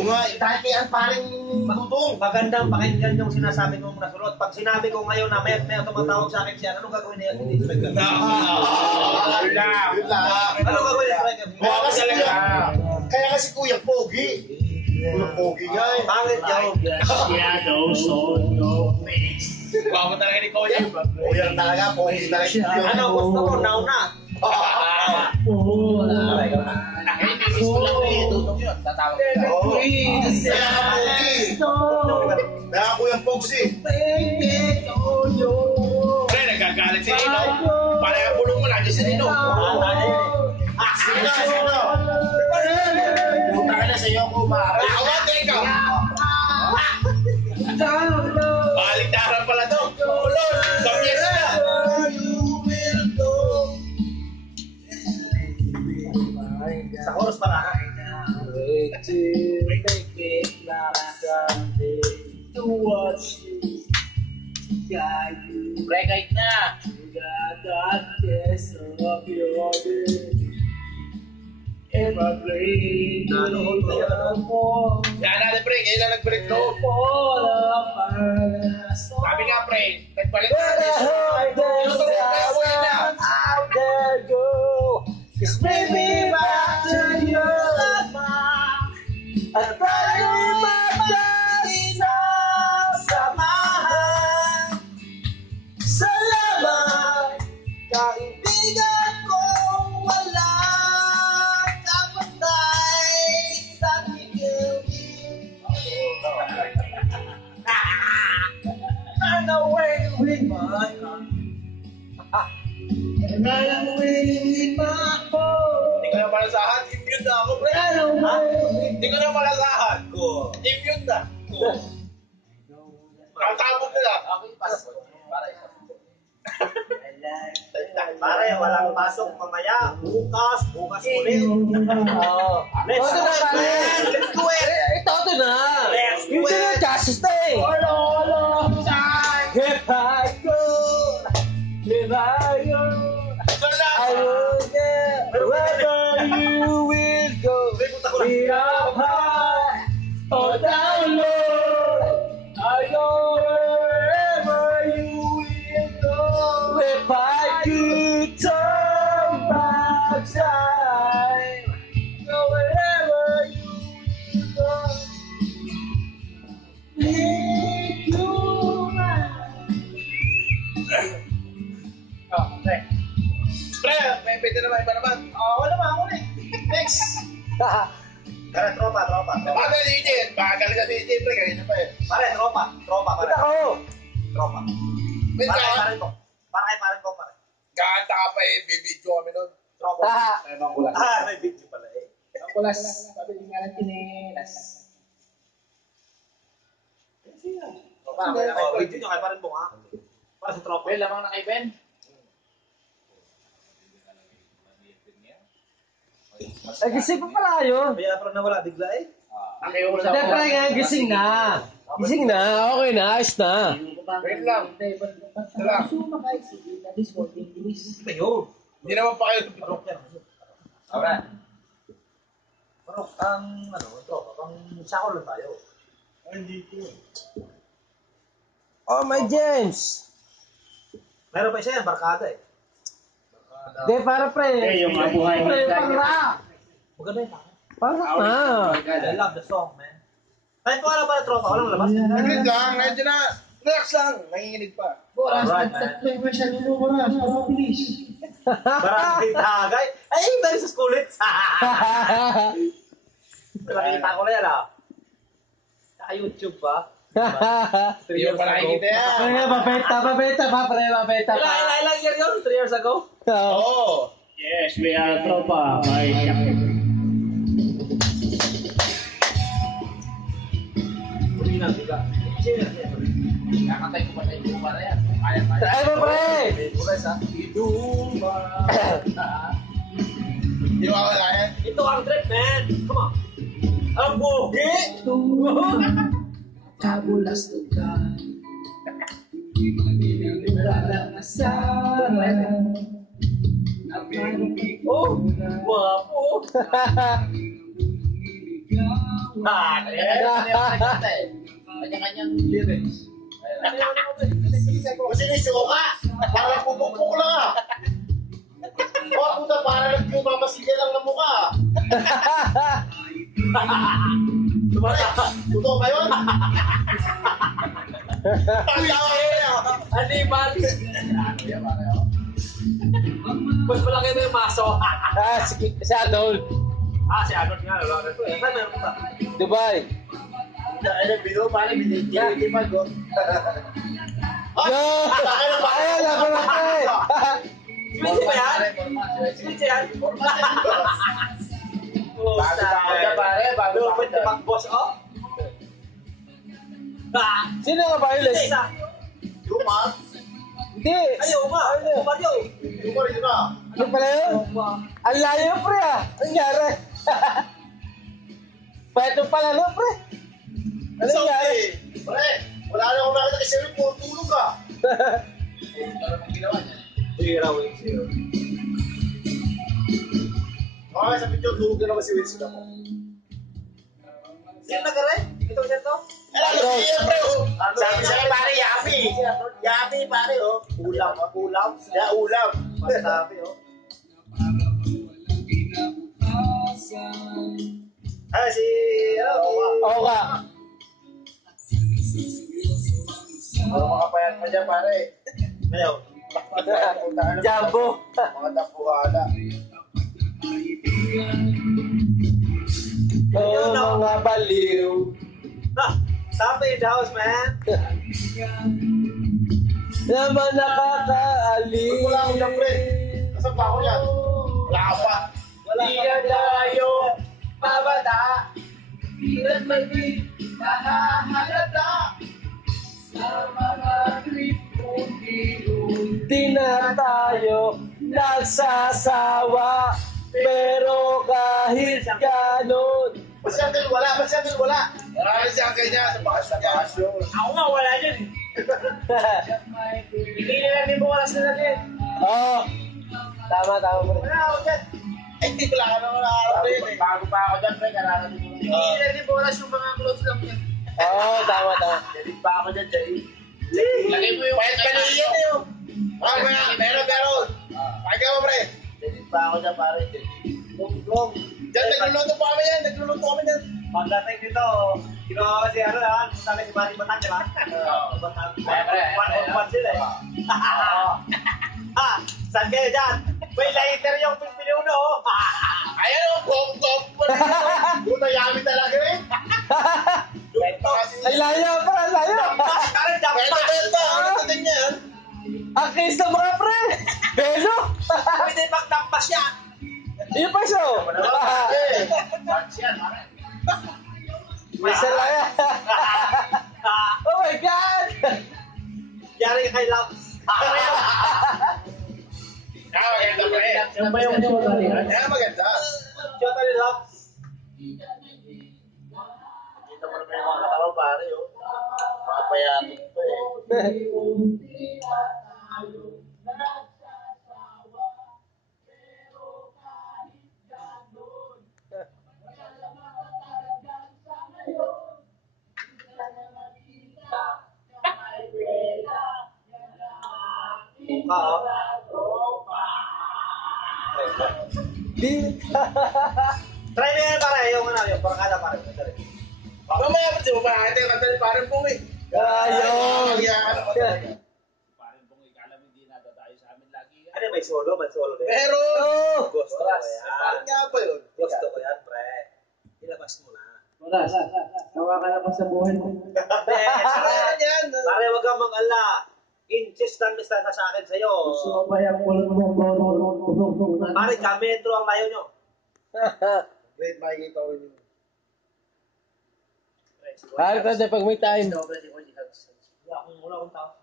Dahil kaya paring matutong. Magandang pakinggan yung sinasabi mong nasunod. Pag sinabi ko ngayon na may tumatawag sa akin siya, anong gagawin niya? Hindi striker. Anong gagawin niya striker? Kaya kasi Kuya Pogi. Kuya Pogi nga eh. Pangit yun. Shadows on your face. Bago talaga ni Kuya. Kuya talaga, Pogi talaga. Ano gusto mo? Nauna. Gusto lang eh. Tutong yun. Tatawag ka. Kaya Kuya Pogi. Pre, nagkagalit si Nino. Para yung bulong mo, nandiyan si Nino. Sino? Punta ka na sa iyo kung maaari. Awate ikaw. Baliktaran pala to. Ulol, kamyes na. Sa chorus para ka. Pre, kahit na. Yan natin pre, kailan nag-break to? Sabi nga pre, nagpalit na. Cause maybe back to your life at tayo magsasamahan. Salamat, kaibigan kong walang kapatay sa tigil. Run away with my heart. Run away with my heart. Hindi ko na malasahan, immune na ako pre. Hindi ko na malasahan. Immune na. Ang tabog nila. Pare, walang pasok mamaya. Bukas ulit. Let's do it, man. Let's do it. Ito na. Let's do it. Justice Day. If I could, if I could, I would get wherever you will go. Be up high or down low. I go wherever you will go. If I could turn back time, go wherever you will go. Make you mine. Pre, may pwede naman iba naman. Wala ba ako eh. Next. Kaya tropa. Bagal si EJ. Bagal ka si EJ pre, ganyan pa eh. Pare, tropa. Pare. Tropa. Wait ka. Pare ko. Gaganda ka pa eh, bibidyo kami nun. Tropa. May video pala eh. Ang kulas. Sabi nga ng tinilas. Tropa, video nyo kay parin mo ha. Para sa tropa. Well, lamang na kay Ben. Gising pa pala yun. Kaya parang nawala bigla eh. Nakiusap Hindi, pre, nga, gising na. Gising na, okay na, ayos na. Wait lang. Iba yun. Hindi naman pa kayo. Parok yan. Alright. Parok, tropa, pang sako lang tayo. Hindi ko. Oh, my James. Meron pa isa yan, barkada eh. Hindi, para pre. yung mabuhay. Pre, para. Maganda yun. Para na. I love the song, man. Kahit kung alam ba na tropa, walang labas. Naglit lang, medyo na. Relax lang, nanginginig pa. Alright, man. Maraming tagay. Ay, very sa school it. Nakita ko na yan ah. Sa YouTube ba? 3 Hindi years mo pa ago. nakikita yan. Pre, mabenta pa. Ilang year yun? 3 years ago? Oo. Yes, we are tropa. By Shaq. Original, diba? Kakatay ko pa tayo yung para yan. Kaya. Ay, pre. Bukas ha? Hindi mo wala yan. Ito ang trip, man. Come on. Ang bugi! Kabulas to ka. Nagdaranasan. Oh, guwapo. Kanya-kanyang lyrics. Kasi nisuka. Parang pupukpuk lang ah. Oh, puta, parang nagmamasigil lang ng mukha. Totoo ba yun? Ang tawa ko yan. Ano yung bali? Mas malaki na yung maso. Si Arnold. Si Arnold nga. Wala na ito eh. Saan meron pa? Dubai. Ay, nagbiro, parang binigyan. Hindi pa go. Yo! Ayan, ako na pre. Switch ba yan? Switch yan? Bago pa ako dyan, pare. Bago pa ako dyan. Mag-boss, oh? Sino nga ba yun? Isa. Luma. Hindi. Ayaw nga. Ayaw. Luma rin na. Ano pala yun? Ang layo pre ah. Ang nangyari? Pwede pala no pre. Ano nangyari? Pare, wala na akong nakita kasi rin puro tulog ka. Zero, zero. Okay, sa picture, tulog na naman si Winston ako. Sino na ka rin? Ito siya to? Ano, siyempre, oh. Sabi siya, pare, yummy. Yummy, pare, oh. Ulam. Ya, ulam. Masabi, oh. Si... Oo ka. Ano makapayat pa dyan, pare? Ayaw. Jumbo. Mga tapuhala. Oo, mga baliw. Sabi in the house, man. Naman nakakaaliw. Wala akong dyan, pre. Nasaan pa ako yan? Wala ka pa. Di na tayo pabata. Di na't maging nahahalata. Sa mga trip di na tayo nagsasawa. Pero kahit ganon. Masyadong wala. Marami siya kanya sa bakasyon. Ako nga, wala dyan eh. Hindi nila din bukas na natin. Oo. Tama mo. Wala ako dyan. Hindi ko lang naman nakaharap rin eh. Bago pa ako dyan, pre. Kararating ko Hindi nila din bukas yung mga clothes lang yan. Oo, tama. Dalit pa ako dyan, dalit. Lagay mo yung pahit ka na iyan eh. Meron. Pagka mo, pre. Dalit pa ako dyan, pare. Gong. Dyan, nagluluto pa kami yan. Pagdating dito, kinuha kasi ano lang, punta si Manny Batang, di ba? Batang. One sila eh. Saan kayo dyan? May lighter yung Pilipino, oh. Ayan o, gong. Puta, yami talaga eh. Ang layo pa, ang layo. Parang jump pass. Ano din yan? Ang kiss ng mga pre. Belo. Pwede mag-dampas yan. Yung pa siya. Isa lang yan. Oh my God. Yari kay Labs. Maganda pa eh. Yan ba yung Maganda. Jota ni Labs. Kita mo naman yung mga katawan, pare, oh. Papayanin pa eh. Try mo yan pare, yung barkada pare. Mamaya pa siya, bakit yung kanta ni parang pong eh. Ayun. Parang kung ikalam hindi nadadayo sa amin lagi. Ano may solo din. Pero, Gusto ko yan. parang nga pa yun. Gusto ko yan, pre. Ilabas mo na. Oras, tawa ka na pa sa buhay mo. Ano yan? Pare, wag kang mag-ala. Inches lang lista sa akin sa'yo. Gusto ko ba yung kulot mo? Pare, kametro ang layo nyo. Wait, makikita ko yun. Harap na pag may time. Wala akong tao.